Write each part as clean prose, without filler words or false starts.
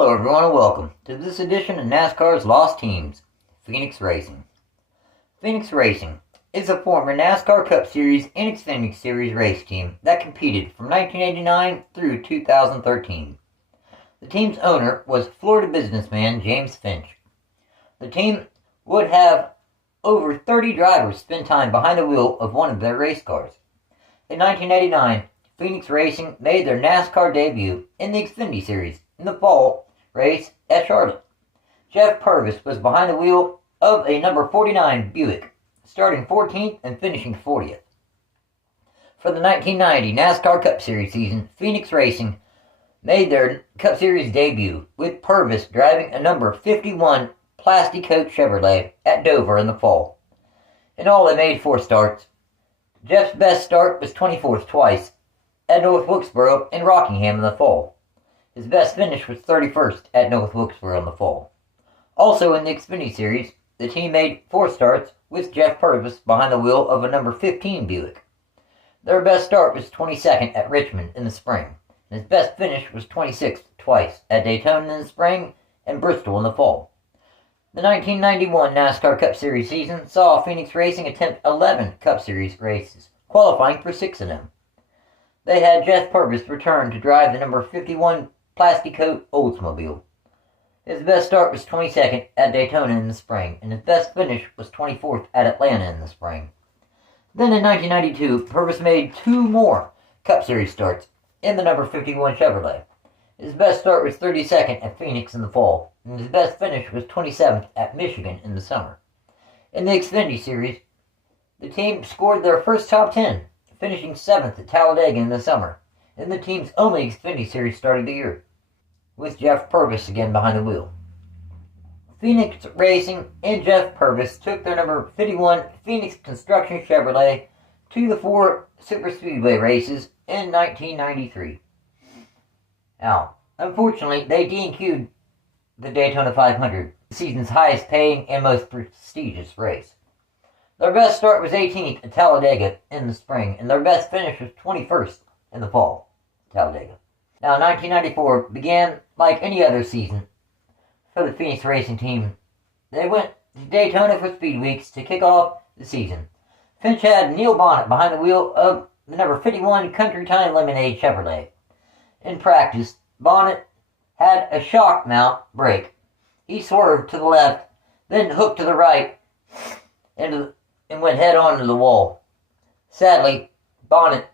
Hello everyone and welcome to this edition of NASCAR's Lost Teams, Phoenix Racing. Phoenix Racing is a former NASCAR Cup Series and Xfinity Series race team that competed from 1989 through 2013. The team's owner was Florida businessman James Finch. The team would have over 30 drivers spend time behind the wheel of one of their race cars. In 1989, Phoenix Racing made their NASCAR debut in the Xfinity Series in the fall race at Charlotte. Jeff Purvis was behind the wheel of a number 49 Buick, starting 14th and finishing 40th. For the 1990 NASCAR Cup Series season, Phoenix Racing made their Cup Series debut, with Purvis driving a number 51 Plastic Coat Chevrolet at Dover in the fall. In all, they made 4 starts. Jeff's best start was 24th twice at North Wilkesboro and Rockingham in the fall. His best finish was 31st at North Wilkesboro in the fall. Also in the Xfinity Series, the team made 4 starts with Jeff Purvis behind the wheel of a number 15 Buick. Their best start was 22nd at Richmond in the spring, and his best finish was 26th twice at Daytona in the spring and Bristol in the fall. The 1991 NASCAR Cup Series season saw Phoenix Racing attempt 11 Cup Series races, qualifying for 6 of them. They had Jeff Purvis return to drive the number 51 Plastic Coat Oldsmobile. His best start was 22nd at Daytona in the spring, and his best finish was 24th at Atlanta in the spring. Then in 1992, Purvis made 2 more Cup Series starts in the number 51 Chevrolet. His best start was 32nd at Phoenix in the fall, and his best finish was 27th at Michigan in the summer. In the Xfinity Series, the team scored their first top 10, finishing 7th at Talladega in the summer, and the team's only Xfinity Series start of the year, with Jeff Purvis again behind the wheel. Phoenix Racing and Jeff Purvis took their number 51 Phoenix Construction Chevrolet to the 4 Super Speedway races in 1993. Now, unfortunately, they DNQ'd the Daytona 500, the season's highest paying and most prestigious race. Their best start was 18th at Talladega in the spring, and their best finish was 21st in the fall at Talladega. Now, 1994 began like any other season for the Phoenix Racing team. They went to Daytona for Speedweeks to kick off the season. Finch had Niel Bonnett behind the wheel of the number 51 Country Time Lemonade Chevrolet. In practice, Bonnett had a shock mount brake. He swerved to the left, then hooked to the right, and went head-on into the wall. Sadly, Bonnett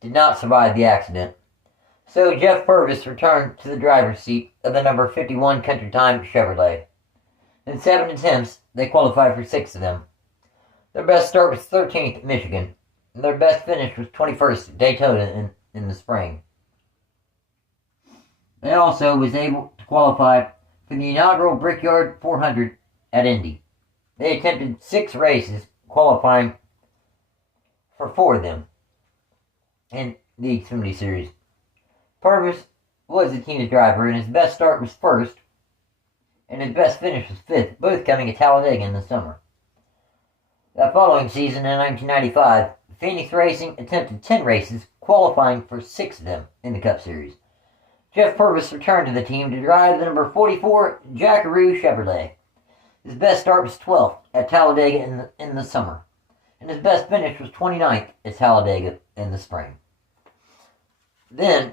did not survive the accident. So Jeff Purvis returned to the driver's seat of the number 51 Country Time Chevrolet. In 7 attempts, they qualified for 6 of them. Their best start was 13th at Michigan, and their best finish was 21st at Daytona in the spring. They also was able to qualify for the inaugural Brickyard 400 at Indy. They attempted 6 races, qualifying for 4 of them in the Xfinity Series. Purvis was the team's driver, and his best start was 1st, and his best finish was 5th, both coming at Talladega in the summer. That following season, in 1995, Phoenix Racing attempted 10 races, qualifying for 6 of them in the Cup Series. Jeff Purvis returned to the team to drive the number 44 Jackaroo Chevrolet. His best start was 12th at Talladega in the summer, and his best finish was 29th at Talladega in the spring. Then,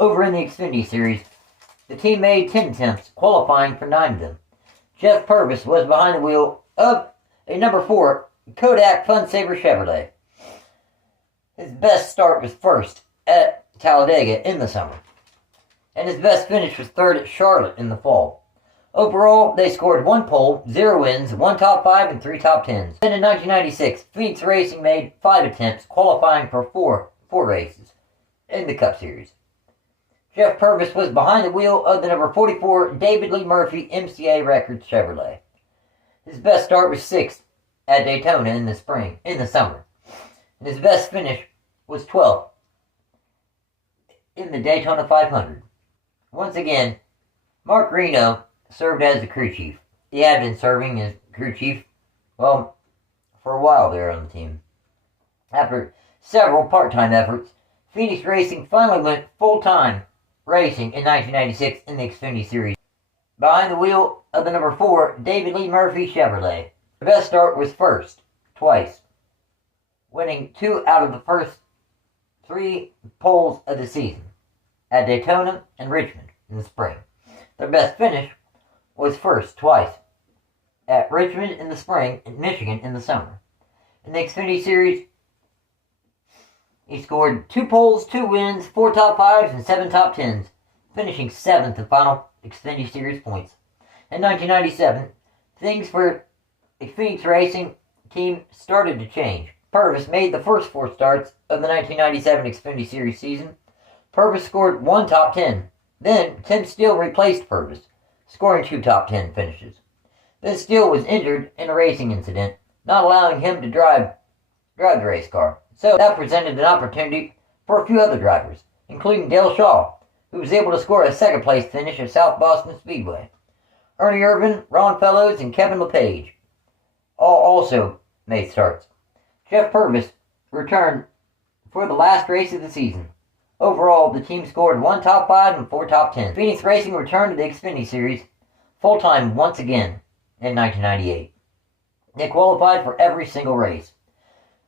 over in the Xfinity Series, the team made 10 attempts, qualifying for 9 of them. Jeff Purvis was behind the wheel of a number 4 Kodak Funsaver Chevrolet. His best start was 1st at Talladega in the summer, and his best finish was 3rd at Charlotte in the fall. Overall, they scored 1 pole, 0 wins, 1 top 5, and 3 top 10s. Then in 1996, Phoenix Racing made 5 attempts, qualifying for 4 races in the Cup Series. Jeff Purvis was behind the wheel of the number 44 David Lee Murphy MCA Records Chevrolet. His best start was 6th at Daytona in the summer, and his best finish was 12th in the Daytona 500. Once again, Mark Reno served as the crew chief. He had been serving as crew chief, for a while there on the team. After several part-time efforts, Phoenix Racing finally went full-time racing in 1996 in the Xfinity Series. behind the wheel of the number 4 David Lee Murphy Chevrolet. The best start was first, twice, winning 2 out of the first 3 poles of the season, at Daytona and Richmond in the spring. Their best finish was first, twice, at Richmond in the spring and Michigan in the summer. In the Xfinity Series, he scored 2 poles, 2 wins, 4 top 5s, and 7 top 10s, finishing 7th in final Xfinity Series points. In 1997, things for the Phoenix Racing team started to change. Purvis made the first 4 starts of the 1997 Xfinity Series season. Purvis scored 1 top 10. Then Tim Steele replaced Purvis, scoring 2 top 10 finishes. Then Steele was injured in a racing incident, not allowing him to drive the race car. So that presented an opportunity for a few other drivers, including Dale Shaw, who was able to score a second-place finish at South Boston Speedway. Ernie Irvin, Ron Fellows, and Kevin LePage all also made starts. Jeff Purvis returned for the last race of the season. Overall, the team scored 1 top 5 and 4 top 10. Phoenix Racing returned to the Xfinity Series full-time once again in 1998. They qualified for every single race.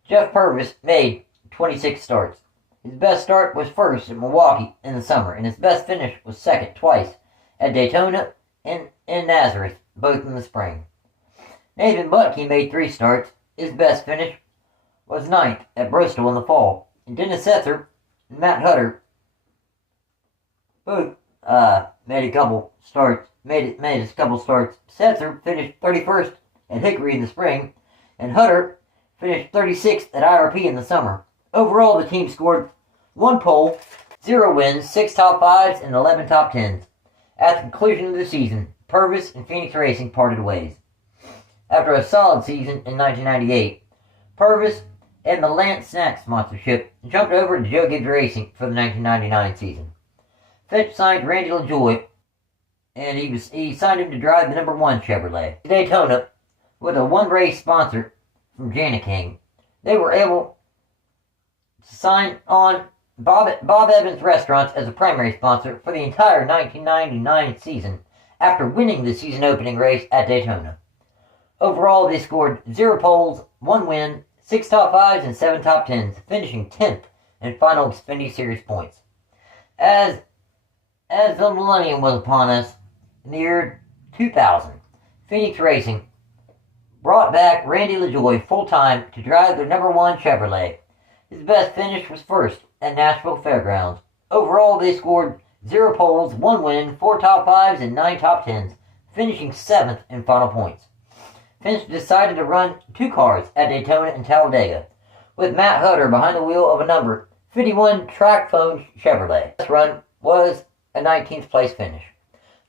Jeff Purvis made 26 starts. His best start was first at Milwaukee in the summer, and his best finish was second twice at Daytona and in Nazareth, both in the spring. Nathan Butke made 3 starts. His best finish was 9th at Bristol in the fall. And Dennis Setzer and Matt Hutter both made a couple starts. Setzer finished 31st at Hickory in the spring, and Hutter finished 36th at IRP in the summer. Overall, the team scored 1 pole, 0 wins, 6 top 5s, and 11 top 10s. At the conclusion of the season, Purvis and Phoenix Racing parted ways. After a solid season in 1998, Purvis and the Lance Snack sponsorship jumped over to Joe Gibbs Racing for the 1999 season. Finch signed Randy Lajoie, and he signed him to drive the number 1 Chevrolet. Daytona, with a 1-race sponsor from Jani-King, they were able to sign on Bob Evans Restaurants as a primary sponsor for the entire 1999 season after winning the season opening race at Daytona. Overall, they scored 0 poles, 1 win, 6 top 5s, and 7 top 10s, finishing 10th in final Xfinity Series points. As the millennium was upon us, in the year 2000, Phoenix Racing brought back Randy Lajoie full-time to drive their number 1 Chevrolet. His best finish was first at Nashville Fairgrounds. Overall, they scored 0 poles, 1 win, 4 top 5s, and 9 top 10s, finishing 7th in final points. Finch decided to run 2 cars at Daytona and Talladega, with Matt Hutter behind the wheel of a number 51 track phone Chevrolet. This run was a 19th place finish.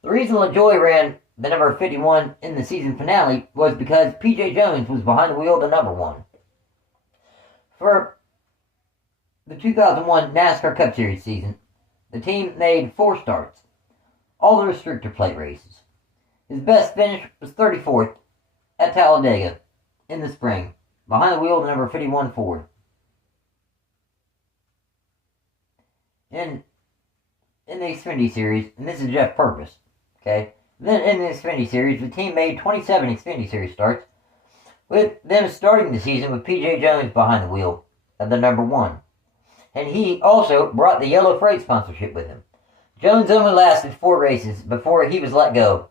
The reason Lajoie ran the number 51 in the season finale was because P.J. Jones was behind the wheel of the number 1. For the 2001 NASCAR Cup Series season, the team made 4 starts, all the restrictor plate races. His best finish was 34th at Talladega in the spring, behind the wheel of the number 51 Ford. In the Xfinity Series, and this is Jeff Purvis, okay? Then in the Xfinity Series, the team made 27 Xfinity Series starts, with them starting the season with P.J. Jones behind the wheel of the number 1. And he also brought the Yellow Freight sponsorship with him. Jones only lasted 4 races before he was let go,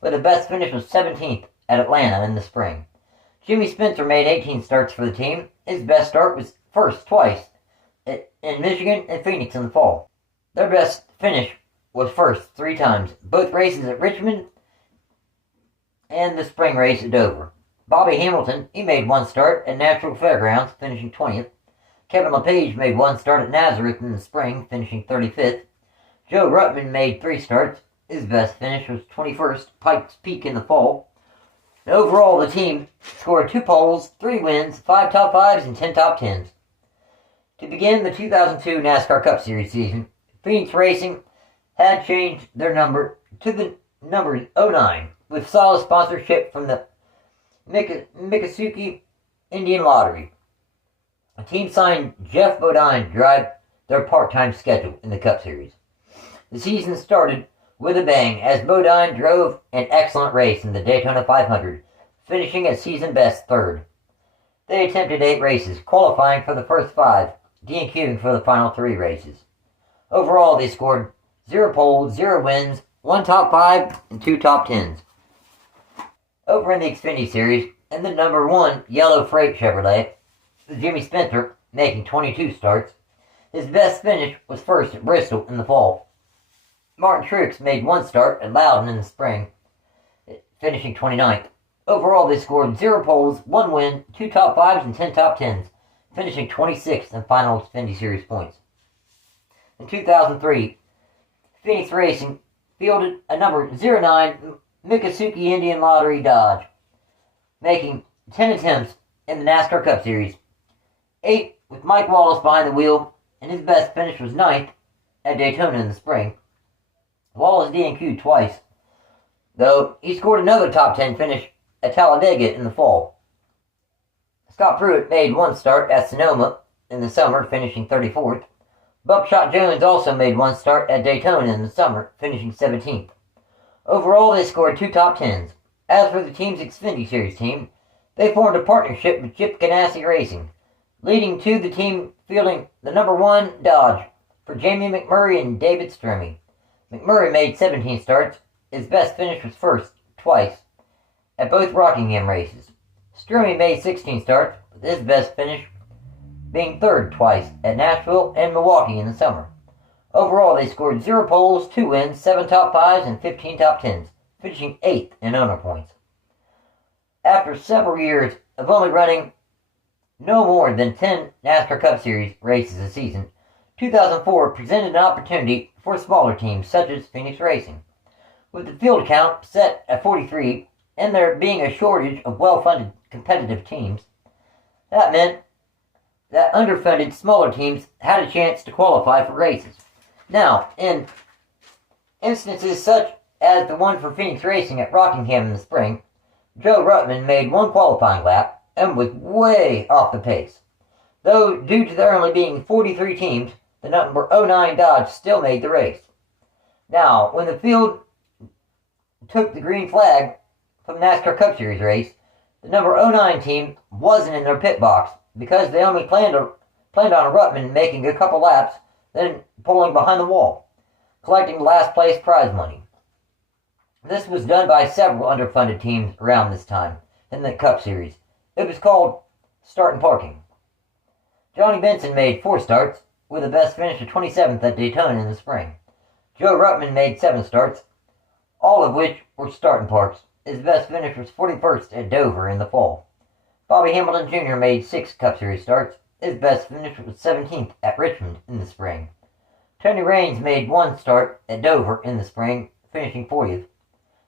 but the best finish was 17th at Atlanta in the spring. Jimmy Spencer made 18 starts for the team. His best start was first twice in Michigan and Phoenix in the fall. Their best finish was first 3 times, both races at Richmond and the spring race at Dover. Bobby Hamilton, he made 1 start at Nashville Fairgrounds, finishing 20th. Kevin LePage made 1 start at Nazareth in the spring, finishing 35th. Joe Ruttman made 3 starts. His best finish was 21st, Pikes Peak in the fall. And overall, the team scored 2 poles, 3 wins, 5 top 5s, and 10 top 10s. To begin the 2002 NASCAR Cup Series season, Phoenix Racing had changed their number to the number 09, with solid sponsorship from the Miccosukee Indian Lottery. The team signed Geoff Bodine to drive their part-time schedule in the Cup Series. The season started with a bang as Bodine drove an excellent race in the Daytona 500, finishing at season best third. They attempted 8 races, qualifying for the first 5, DNQing for the final 3 races. Overall, they scored 0 poles, 0 wins, 1 top 5, and 2 top 10s. Over in the Xfinity Series, in the number 1 yellow freight Chevrolet, Jimmy Spencer, making 22 starts. His best finish was first at Bristol in the fall. Martin Truex made 1 start at Loudon in the spring, finishing 29th. Overall, they scored 0 poles, 1 win, 2 top 5s, and 10 top 10s, finishing 26th in final Xfinity Series points. In 2003, Phoenix Racing fielded a number 09 Miccosukee Indian Lottery Dodge, making 10 attempts in the NASCAR Cup Series, 8 with Mike Wallace behind the wheel, and his best finish was 9th at Daytona in the spring. Wallace DNQ'd twice, though he scored another top 10 finish at Talladega in the fall. Scott Pruitt made 1 start at Sonoma in the summer, finishing 34th. Buckshot Jones also made 1 start at Daytona in the summer, finishing 17th. Overall, they scored 2 top 10s. As for the team's Xfinity Series team, they formed a partnership with Chip Ganassi Racing, leading to the team fielding the number 1 Dodge for Jamie McMurray and David Stremme. McMurray made 17 starts. His best finish was first, twice, at both Rockingham races. Stremme made 16 starts, with his best finish being third twice at Nashville and Milwaukee in the summer. Overall, they scored 0 poles, 2 wins, 7 top 5s, and 15 top 10s, finishing 8th in owner points. After several years of only running no more than 10 NASCAR Cup Series races a season, 2004 presented an opportunity for smaller teams such as Phoenix Racing. With the field count set at 43 and there being a shortage of well-funded competitive teams, that meant that underfunded smaller teams had a chance to qualify for races. Now, in instances such as the one for Phoenix Racing at Rockingham in the spring, Joe Ruttman made 1 qualifying lap and was way off the pace. Though, due to there only being 43 teams, the number 09 Dodge still made the race. Now, when the field took the green flag from the NASCAR Cup Series race, the number 09 team wasn't in their pit box because they only planned on Ruttman making a couple laps, then pulling behind the wall, collecting last place prize money. This was done by several underfunded teams around this time in the Cup Series. It was called start and parking. Johnny Benson made 4 starts, with a best finish of 27th at Daytona in the spring. Joe Ruttman made 7 starts, all of which were start and parks. His best finish was 41st at Dover in the fall. Bobby Hamilton Jr. made 6 Cup Series starts. His best finish was 17th at Richmond in the spring. Tony Raines made 1 start at Dover in the spring, finishing 40th.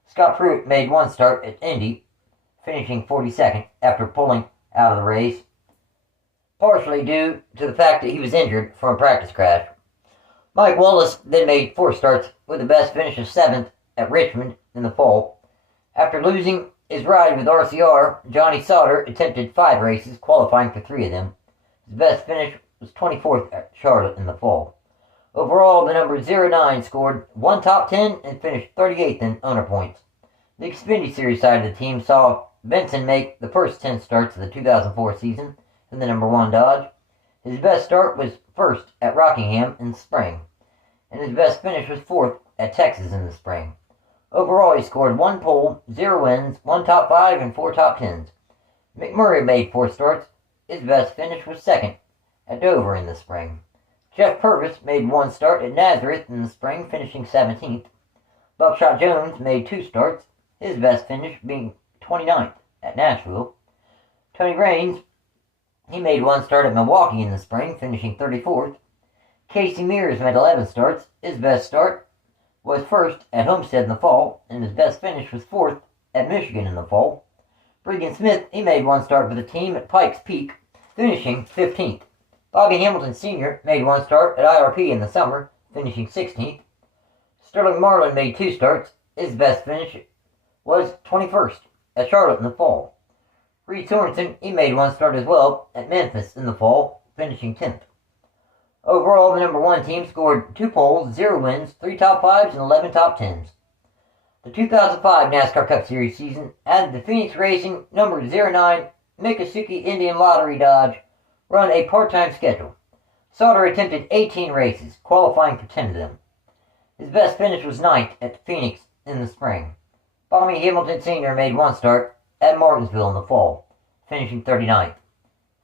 Scott Pruitt made 1 start at Indy, finishing 42nd after pulling out of the race, partially due to the fact that he was injured from a practice crash. Mike Wallace then made 4 starts with the best finish of 7th at Richmond in the fall. After losing his ride with RCR, Johnny Sauter attempted 5 races, qualifying for 3 of them. His best finish was 24th at Charlotte in the fall. Overall, the number 09 scored 1 top 10 and finished 38th in owner points. The Xfinity Series side of the team saw Benson make the first 10 starts of the 2004 season in the number 1 Dodge. His best start was first at Rockingham in the spring, and his best finish was 4th at Texas in the spring. Overall, he scored 1 pole, 0 wins, 1 top 5, and 4 top 10s. McMurray made 4 starts. His best finish was 2nd at Dover in the spring. Jeff Purvis made 1 start at Nazareth in the spring, finishing 17th. Buckshot Jones made 2 starts, his best finish being 29th at Nashville. Tony Raines, he made 1 start at Milwaukee in the spring, finishing 34th. Casey Mears made 11 starts. His best start was 1st at Homestead in the fall, and his best finish was 4th at Michigan in the fall. Regan Smith, he made 1 start for the team at Pikes Peak, finishing 15th. Bobby Hamilton Sr. made 1 start at IRP in the summer, finishing 16th. Sterling Marlin made 2 starts. His best finish was 21st at Charlotte in the fall. Reed Sorensen, he made 1 start as well at Memphis in the fall, finishing 10th. Overall, the number 1 team scored 2 poles, 0 wins, 3 top 5s, and 11 top 10s. The 2005 NASCAR Cup Series season had the Phoenix Racing number 09 Miccosukee Indian Lottery Dodge run a part-time schedule. Sauter attempted 18 races, qualifying for 10 of them. His best finish was 9th at Phoenix in the spring. Bobby Hamilton Sr. made 1 start at Martinsville in the fall, finishing 39th.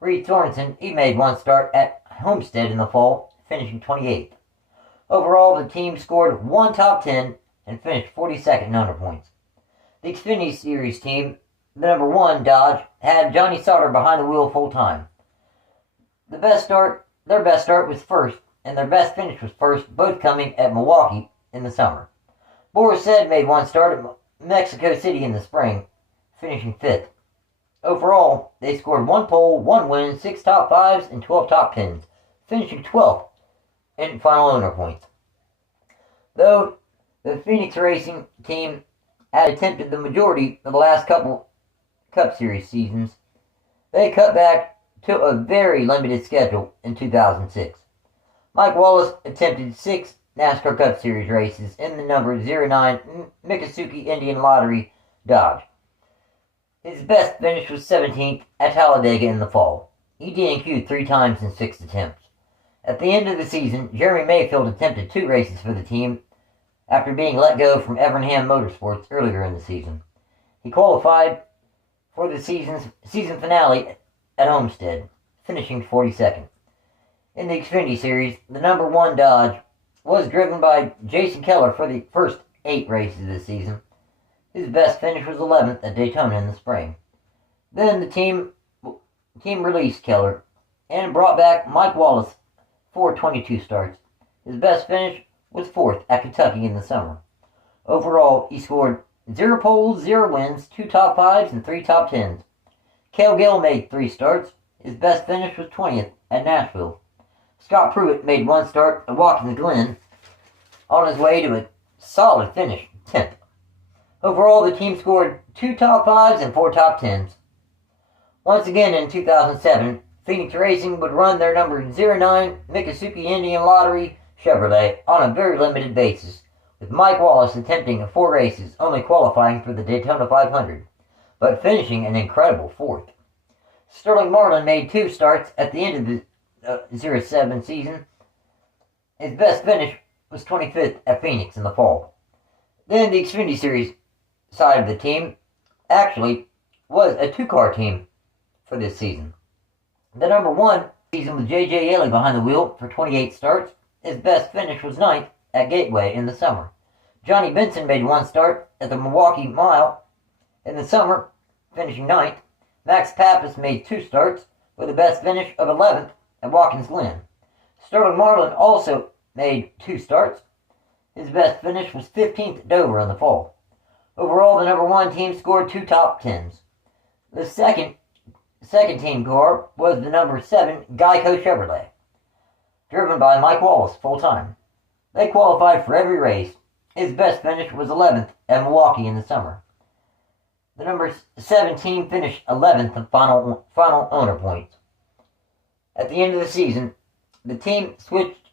Reed Sorensen, he made 1 start at Homestead in the fall, finishing 28th. Overall, the team scored 1 top 10 and finished 42nd in owner points. The Xfinity Series team, the number 1 Dodge, had Johnny Sauter behind the wheel full time. Their best start was first, and their best finish was first, both coming at Milwaukee in the summer. Boris Said made 1 start at Mexico City in the spring, finishing 5th. Overall, they scored 1 pole, 1 win, 6 top 5s, and 12 top 10s, finishing 12th in final owner points. Though the Phoenix Racing team had attempted the majority of the last couple Cup Series seasons, they cut back to a very limited schedule in 2006. Mike Wallace attempted 6 NASCAR Cup Series races in the number 09 Miccosukee Indian Lottery Dodge. His best finish was 17th at Talladega in the fall. He DNQ'd 3 times in 6 attempts. At the end of the season, Jeremy Mayfield attempted 2 races for the team after being let go from Evernham Motorsports earlier in the season. He qualified for the season finale at Homestead, finishing 42nd. In the Xfinity Series, the number 1 Dodge was driven by Jason Keller for the first 8 races of the season. His best finish was 11th at Daytona in the spring. Then the team released Keller and brought back Mike Wallace for 22 starts. His best finish was 4th at Kentucky in the summer. Overall, he scored 0 poles, 0 wins, 2 top 5s, and 3 top 10s. Cale Gill made 3 starts. His best finish was 20th at Nashville. Scott Pruitt made 1 start at Watkins Glen on his way to a solid finish, 10th. Overall, the team scored 2 top 5s and 4 top 10s. Once again in 2007, Phoenix Racing would run their number 09 Miccosukee Indian Lottery Chevrolet on a very limited basis, with Mike Wallace attempting 4 races, only qualifying for the Daytona 500, but finishing an incredible 4th. Sterling Marlin made 2 starts at the end of the 07 season. His best finish was 25th at Phoenix in the fall. Then the Xfinity Series side of the team actually was a 2-car team for this season. The number 1 season with J.J. Yeley behind the wheel for 28 starts. His best finish was 9th at Gateway in the summer. Johnny Benson made 1 start at the Milwaukee Mile in the summer, finishing 9th. Max Pappas made 2 starts with a best finish of 11th at Watkins Glen. Sterling Marlin also made 2 starts. His best finish was 15th at Dover in the fall. Overall, the number 1 team scored 2 top 10s. The second team car was the number 7 Geico Chevrolet, driven by Mike Wallace full-time. They qualified for every race. His best finish was 11th at Milwaukee in the summer. The number 7 team finished 11th in final owner points. At the end of the season, the team switched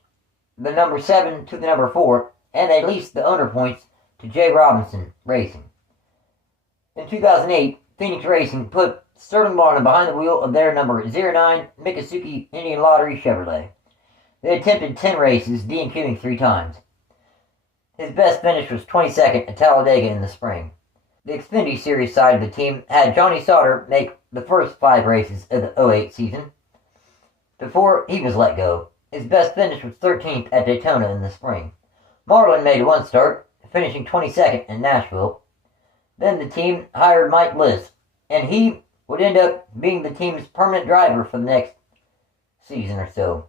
the number 7 to the number 4, and they leased the owner points to J. Robinson Racing. In 2008, Phoenix Racing put Sterling Marlin behind the wheel of their number 09 Miccosukee Indian Lottery Chevrolet. They attempted 10 races, DNQing 3 times. His best finish was 22nd at Talladega in the spring. The Xfinity Series side of the team had Johnny Sauter make the first 5 races of the 08 season before he was let go. His best finish was 13th at Daytona in the spring. Marlin made 1 start, finishing 22nd in Nashville. Then the team hired Mike Bliss, and he would end up being the team's permanent driver for the next season or so.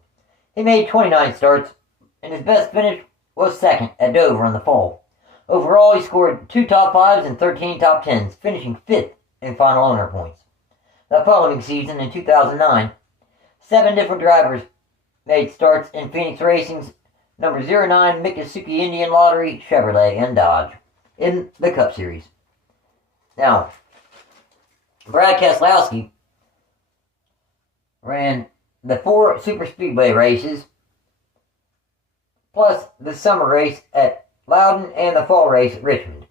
He made 29 starts, and his best finish was 2nd at Dover in the fall. Overall, he scored 2 top 5s and 13 top 10s, finishing 5th in final owner points. The following season, in 2009, 7 different drivers made starts in Phoenix Racing's number 09 Miccosukee Indian Lottery Chevrolet and Dodge in the Cup Series. Now, Brad Keselowski ran the 4 super speedway races plus the summer race at Loudon and the fall race at Richmond.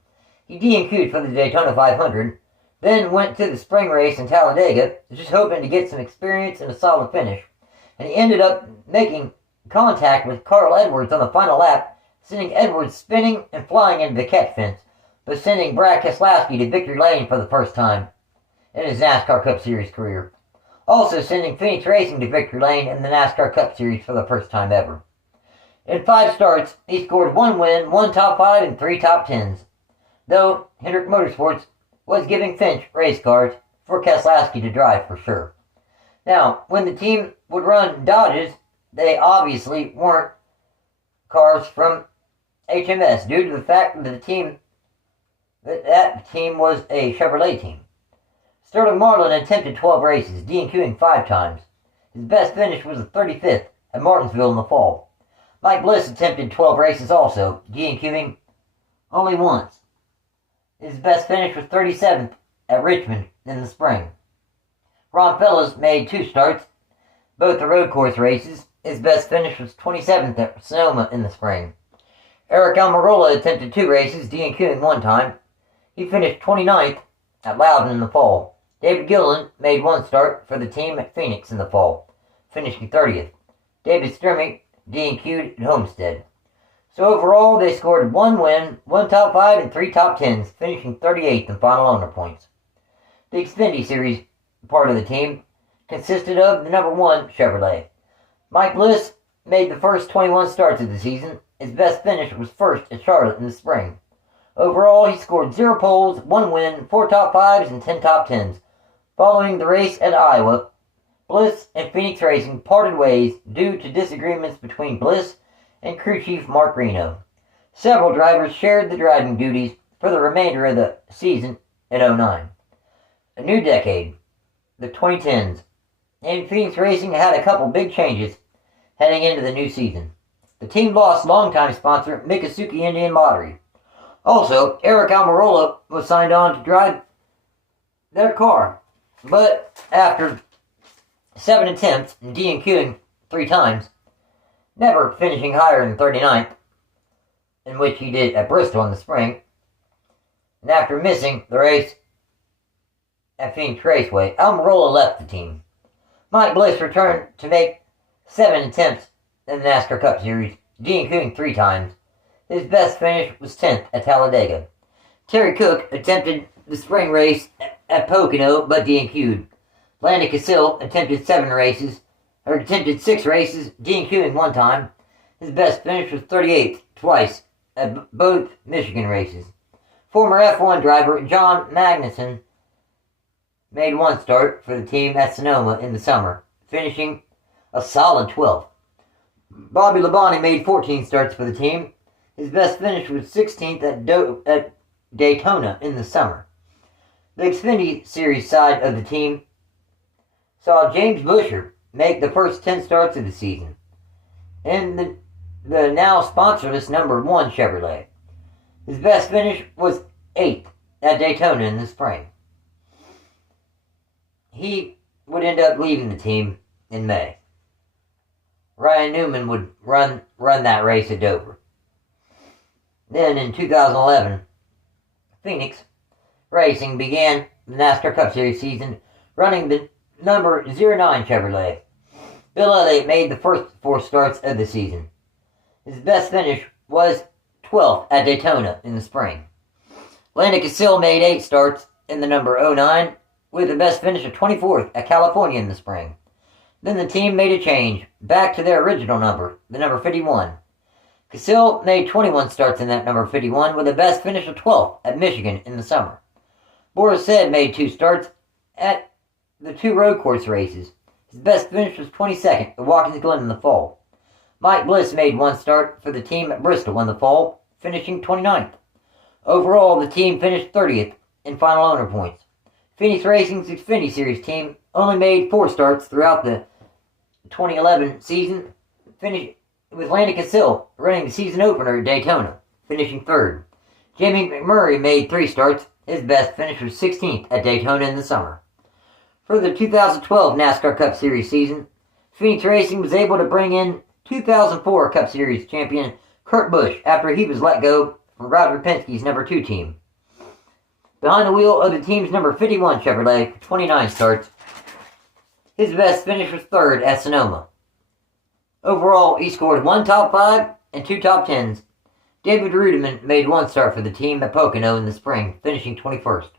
He DNQ'd for the Daytona 500, then went to the spring race in Talladega, just hoping to get some experience and a solid finish. And he ended up making contact with Carl Edwards on the final lap, sending Edwards spinning and flying into the catch fence, but sending Brad Keselowski to victory lane for the first time in his NASCAR Cup Series career. Also sending Phoenix Racing to victory lane in the NASCAR Cup Series for the first time ever. In 5 starts, he scored 1 win, 1 top 5, and 3 top 10s. Though Hendrick Motorsports was giving Finch race cars for Keselowski to drive for sure. Now, when the team would run Dodges, they obviously weren't cars from HMS due to the fact that that team was a Chevrolet team. Sterling Marlin attempted 12 races, DNQing 5 times. His best finish was the 35th at Martinsville in the fall. Mike Bliss attempted 12 races also, DNQing only once. His best finish was 37th at Richmond in the spring. Ron Fellows made 2 starts, both the road course races. His best finish was 27th at Sonoma in the spring. Eric Almirola attempted 2 races, DNQing 1 time. He finished 29th at Loudon in the fall. David Gilliland made 1 start for the team at Phoenix in the fall, finishing 30th. David Sturmey DNQ'd at Homestead. So overall, they scored 1 win, 1 top 5, and 3 top 10s, finishing 38th in final owner points. The Xfinity Series part of the team consisted of the number 1 Chevrolet. Mike Bliss made the first 21 starts of the season. His best finish was first at Charlotte in the spring. Overall, he scored 0 poles, 1 win, 4 top 5s, and 10 top 10s. Following the race at Iowa, Bliss and Phoenix Racing parted ways due to disagreements between Bliss and crew chief Mark Reno. Several drivers shared the driving duties for the remainder of the season in 2009. A new decade, the 2010s, and Phoenix Racing had a couple big changes heading into the new season. The team lost longtime sponsor Miccosukee Indian Lottery. Also, Eric Almirola was signed on to drive their car, but after 7 attempts and DNQing 3 times, never finishing higher than 39th, in which he did at Bristol in the spring, and after missing the race at Phoenix Raceway, Almirola left the team. Mike Bliss returned to make 7 attempts in the NASCAR Cup Series, DNQing 3 times. His best finish was 10th at Talladega. Terry Cook attempted the spring race at Pocono, but DNQ'd. Landon Cassill attempted 6 races, DNQing 1 time. His best finish was 38th, twice, at both Michigan races. Former F1 driver John Magnuson made 1 start for the team at Sonoma in the summer, finishing a solid 12th. Bobby Labonte made 14 starts for the team. His best finish was 16th at Daytona in the summer. The Xfinity Series side of the team saw James Busher make the first 10 starts of the season in the now sponsorless number 1 Chevrolet. His best finish was 8th at Daytona in the spring. He would end up leaving the team in May. Ryan Newman would run that race at Dover. Then in 2011, Phoenix Racing began the NASCAR Cup Series season running the number 09 Chevrolet. Bill Elliott made the first 4 starts of the season. His best finish was 12th at Daytona in the spring. Landon Cassill made 8 starts in the number 09 with the best finish of 24th at California in the spring. Then the team made a change back to their original number, the number 51. Cassill made 21 starts in that number 51 with the best finish of 12th at Michigan in the summer. Boris Said made 2 starts at the 2 road course races. His best finish was 22nd at Watkins Glen in the fall. Mike Bliss made 1 start for the team at Bristol in the fall, finishing 29th. Overall, the team finished 30th in final owner points. Phoenix Racing's Xfinity Series team only made 4 starts throughout the 2011 season, finished with Landon Cassill running the season opener at Daytona, finishing 3rd. Jamie McMurray made 3 starts. His best finish was 16th at Daytona in the summer. For the 2012 NASCAR Cup Series season, Phoenix Racing was able to bring in 2004 Cup Series champion Kurt Busch after he was let go from Roger Penske's number 2 team. Behind the wheel of the team's number 51 Chevrolet for 29 starts, his best finish was 3rd at Sonoma. Overall, he scored 1 top 5 and 2 top 10s. David Rudiman made 1 start for the team at Pocono in the spring, finishing 21st.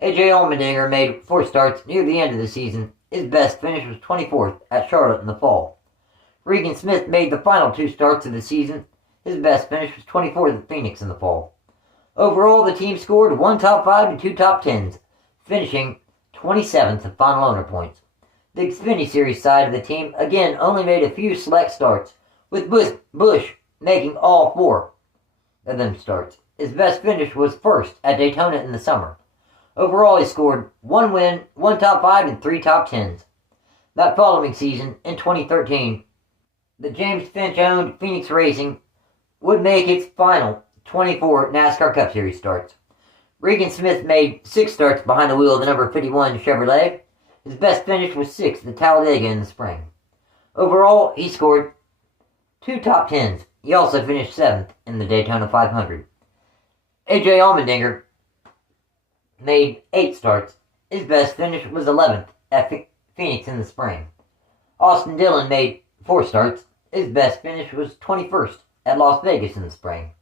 A.J. Allmendinger made 4 starts near the end of the season. His best finish was 24th at Charlotte in the fall. Regan Smith made the final 2 starts of the season. His best finish was 24th at Phoenix in the fall. Overall, the team scored 1 top 5 and 2 top 10s, finishing 27th at final owner points. The Xfinity Series side of the team again only made a few select starts, with Busch making all 4 of them starts. His best finish was 1st at Daytona in the summer. Overall, he scored 1 win, 1 top 5, and 3 top 10s. That following season, in 2013, the James Finch owned Phoenix Racing would make its final 24 NASCAR Cup Series starts. Regan Smith made 6 starts behind the wheel of the number 51 Chevrolet. His best finish was 6th at Talladega in the spring. Overall, he scored 2 top 10s. He also finished 7th in the Daytona 500. A.J. Allmendinger made 8 starts. His best finish was 11th at Phoenix in the spring. Austin Dillon made 4 starts. His best finish was 21st at Las Vegas in the spring.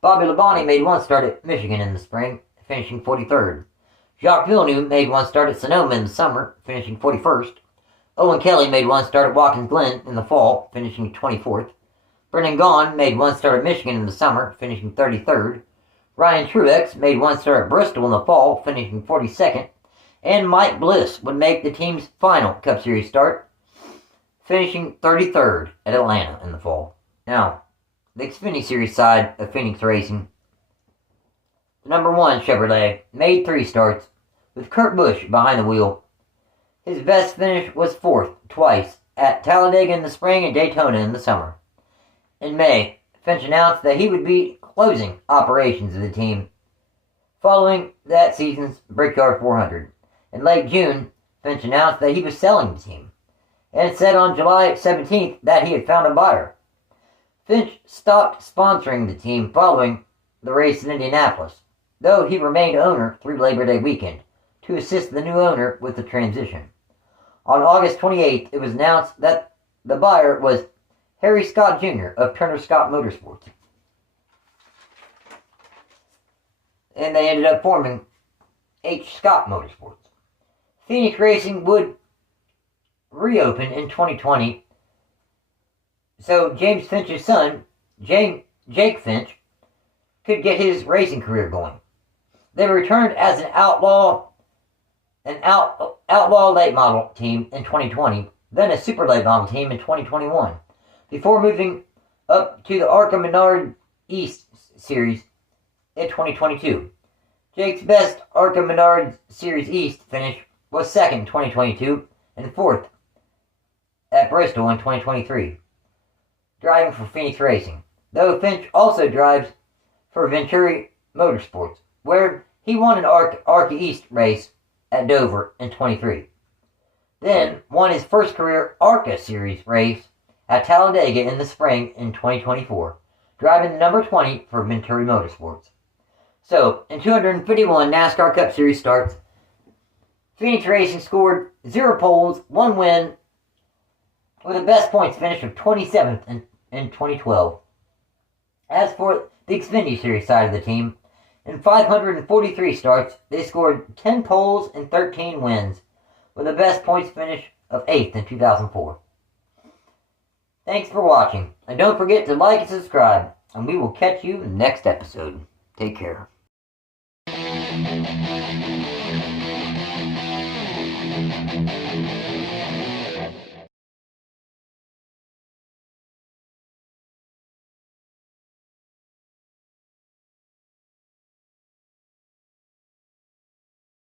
Bobby Labonte made 1 start at Michigan in the spring, finishing 43rd. Jacques Villeneuve made 1 start at Sonoma in the summer, finishing 41st. Owen Kelly made 1 start at Watkins Glen in the fall, finishing 24th. Brendan Gaughan made 1 start at Michigan in the summer, finishing 33rd. Ryan Truex made 1 start at Bristol in the fall, finishing 42nd. And Mike Bliss would make the team's final Cup Series start, finishing 33rd at Atlanta in the fall. Now, the Xfinity Series side of Phoenix Racing, the number 1 Chevrolet made 3 starts, with Kurt Busch behind the wheel. His best finish was 4th twice at Talladega in the spring and Daytona in the summer. In May, Finch announced that he would be closing operations of the team following that season's Brickyard 400. In late June, Finch announced that he was selling the team, and said on July 17th that he had found a buyer. Finch stopped sponsoring the team following the race in Indianapolis, though he remained owner through Labor Day weekend to assist the new owner with the transition. On August 28th, it was announced that the buyer was Harry Scott Jr. of Turner Scott Motorsports. And they ended up forming H. Scott Motorsports. Phoenix Racing would reopen in 2020, so James Finch's son, Jake Finch, could get his racing career going. They returned as an outlaw late model team in 2020, then a super late model team in 2021, before moving up to the ARCA Menard East Series in 2022. Jake's best ARCA Menard Series East finish was 2nd in 2022 and 4th at Bristol in 2023, driving for Phoenix Racing, though Finch also drives for Venturi Motorsports, where he won an ARCA East race at Dover in 23. Then won his first career ARCA Series race at Talladega in the spring in 2024, driving the number 20 for Venturi Motorsports. So, in 251 NASCAR Cup Series starts, Phoenix Racing scored 0 poles, 1 win, with a best points finish of 27th in 2012. As for the Xfinity Series side of the team, in 543 starts, they scored 10 poles and 13 wins, with a best points finish of 8th in 2004. Thanks for watching, and don't forget to like and subscribe, and we will catch you in the next episode. Take care.